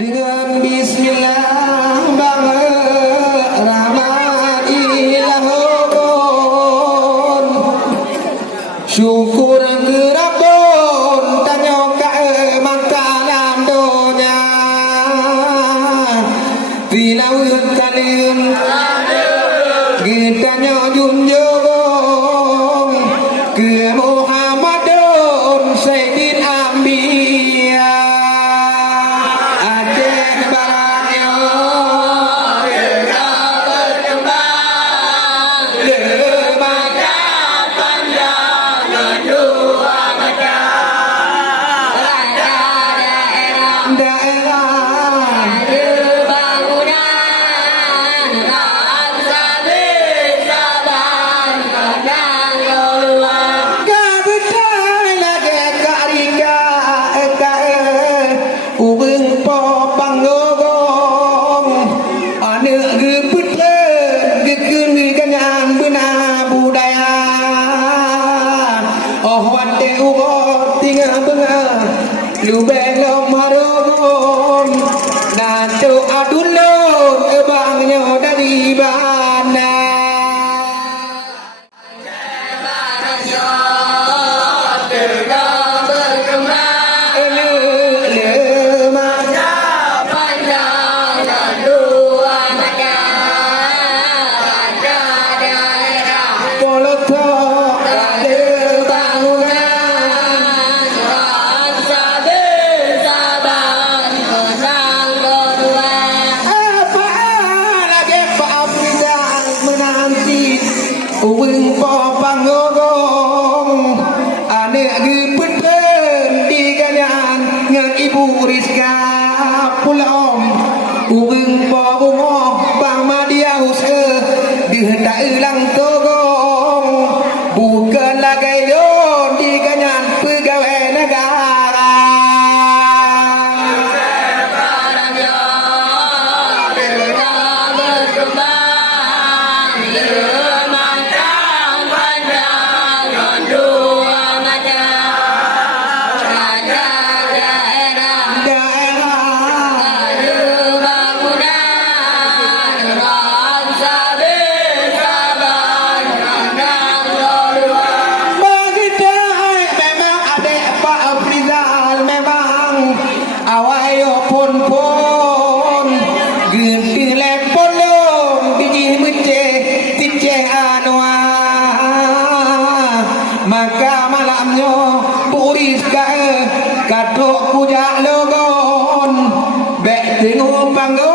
dengan bismillah Bismillahirrahmanirrahim. Syukur ke Rabbun tanya ka makanan donya Filaut kalim Gitanya junjung ke Muhammadun Sayyidin Ambiya Aceh Baratnya Rega berkembang Lembaga panjang Kedua macam daerah Bangunan bangsa bersabar Kadang keluar Gabetai lagi karika Ubeng popang gogong Anak geputlen Gekun kenyang benar budaya Oh wate ugot tinggal bengar Lubeng lom harum Nato adulun Ebangnya dari mana Uwing popang gogong Anak gepeten di ganyan Ngang ibu Rizka Pulom Uwing popung Bang Madiaus Dihendak ilang togong Bukan lagi don di ganyan Pegawai negara Maka malamnya puris kae katok kujak logon bek tengok panggo